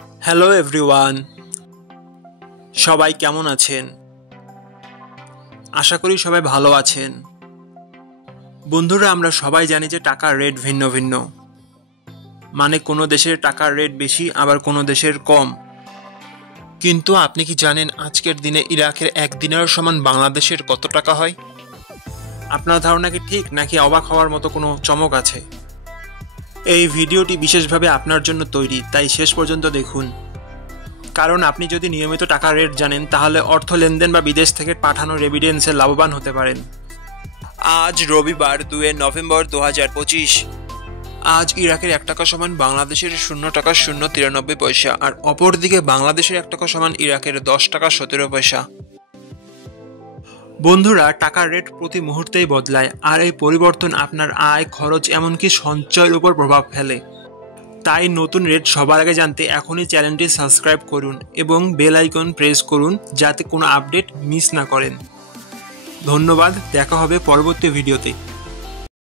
Hello everyone, সবাই কেমন আছেন? আশা করি সবাই ভালো আছেন। বন্ধুরা, আমরা সবাই জানি যে টাকার রেট ভিন্ন ভিন্ন। মানে কোনো দেশের টাকার রেট বেশি, আবার কোনো দেশের কম। কিন্তু আপনি কি জানেন আজকের দিনে ইরাকের 1 দিনার সমান বাংলাদেশের কত টাকা হয়? আপনার ধারণা কি ঠিক, নাকি অবাক হওয়ার মতো কোনো চমক আছে? এই ভিডিওটি বিশেষভাবে আপনার জন্য তৈরি, তাই শেষ পর্যন্ত দেখুন। কারণ আপনি যদি নিয়মিত টাকার রেট জানেন, তাহলে অর্থ লেনদেন বা বিদেশ থেকে পাঠানো রেমিটেন্সে লাভবান হতে পারেন। আজ রবিবার 2 নভেম্বর 2025। আজ ইরাকের 1 টাকা সমান বাংলাদেশের 0 টাকা 0.93 পয়সা, আর অপরদিকে বাংলাদেশের 1 টাকা সমান ইরাকের 10 টাকা 17 পয়সা। বন্ধুরা, টাকার রেট প্রতি মুহূর্তেই বদলায়, আর এই পরিবর্তন আপনার আয়, খরচ, এমনকি সঞ্চয়ের উপর প্রভাব ফেলে। তাই নতুন রেট সবার আগে জানতে এখনই চ্যানেলটি সাবস্ক্রাইব করুন এবং বেল আইকন প্রেস করুন, যাতে কোনো আপডেট মিস না করেন। ধন্যবাদ, দেখা হবে পরবর্তী ভিডিওতে।